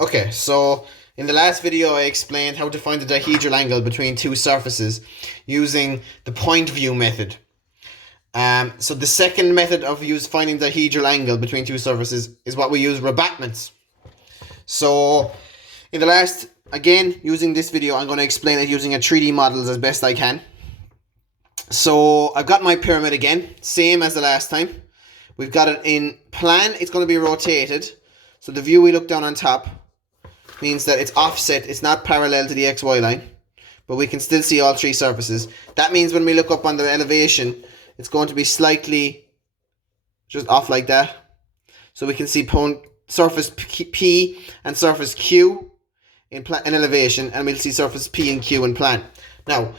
Okay, so in the last video I explained how to find the dihedral angle between two surfaces using the point view method. So the second method of finding the dihedral angle between two surfaces is what we use rebatments. So in the last, again, using this video, I'm going to explain it using a 3D models as best I can. So I've got my pyramid again, same as the last time. We've got it in plan, it's going to be rotated. So the view we look down on top means that it's offset, it's not parallel to the XY line, but we can still see all three surfaces. That means when we look up on the elevation, it's going to be slightly just off like that. So we can see surface P and surface Q in elevation, and we'll see surface P and Q in plan. Now,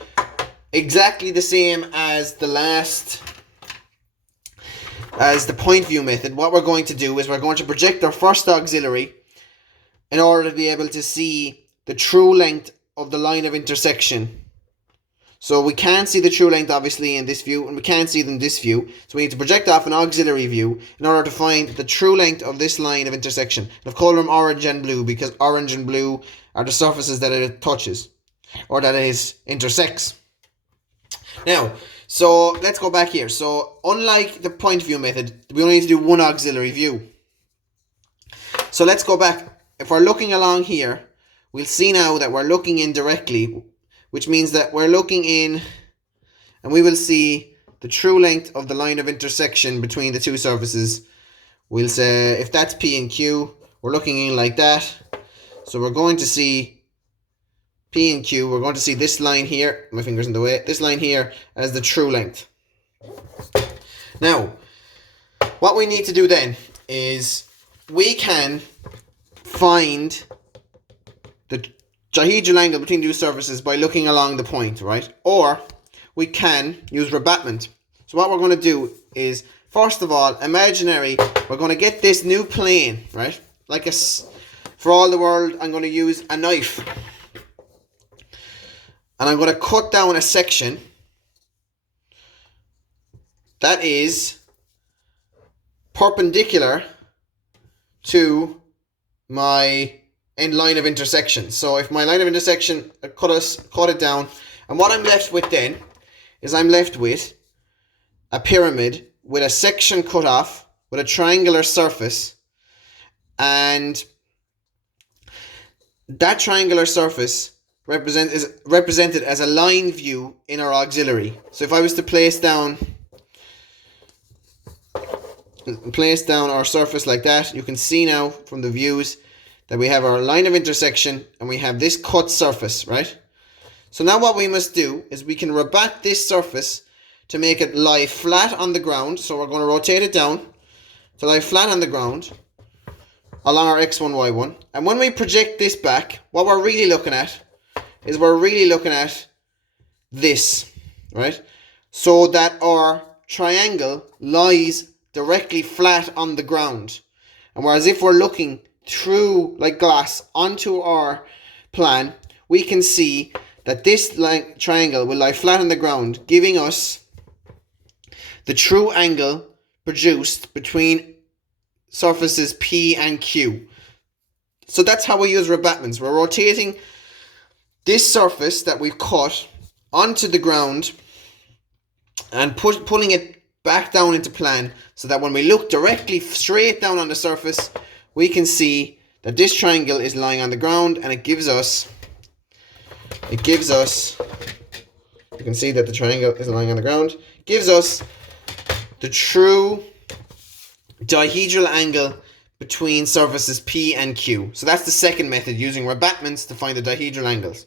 exactly the same as the point view method, what we're going to do is we're going to project our first auxiliary in order to be able to see the true length of the line of intersection. So we can't see the true length obviously in this view, and we can't see it in this view. So we need to project off an auxiliary view in order to find the true length of this line of intersection. And I've called them orange and blue because orange and blue are the surfaces that it touches, or that it intersects. Now, so let's go back here. So unlike the point view method, we only need to do one auxiliary view. So let's go back. If we're looking along here, we'll see now that we're looking in directly, which means that we're looking in, and we will see the true length of the line of intersection between the two surfaces. We'll say, if that's P and Q, we're looking in like that. So we're going to see P and Q, we're going to see this line here, my finger's in the way, this line here as the true length. Now, what we need to do then is we can find the dihedral angle between two surfaces by looking along the point, right? Or we can use rebatment. So what we're going to do is, first of all, imaginary, we're going to get this new plane, right? Like for all the world, I'm going to use a knife. And I'm going to cut down a section that is perpendicular to my line of intersection. So if my line of intersection, I cut it down, and what I'm left with then is I'm left with a pyramid with a section cut off with a triangular surface, and that triangular surface is represented as a line view in our auxiliary. So if I was to place down our surface like that, you can see now from the views that we have our line of intersection and we have this cut surface, right? So now what we must do is we can rebat this surface to make it lie flat on the ground. So we're going to rotate it down to lie flat on the ground along our x1, y1. And when we project this back, what we're really looking at is we're really looking at this, right? So that our triangle lies directly flat on the ground. And whereas if we're looking through like glass onto our plan, we can see that this triangle will lie flat on the ground, giving us the true angle produced between surfaces P and Q. So that's how we use rebatments. We're rotating this surface that we've cut onto the ground and pulling it back down into plan, so that when we look directly straight down on the surface, we can see that this triangle is lying on the ground, and it gives us, you can see that the triangle is lying on the ground, gives us the true dihedral angle between surfaces P and Q. So that's the second method, using rebatments to find the dihedral angles.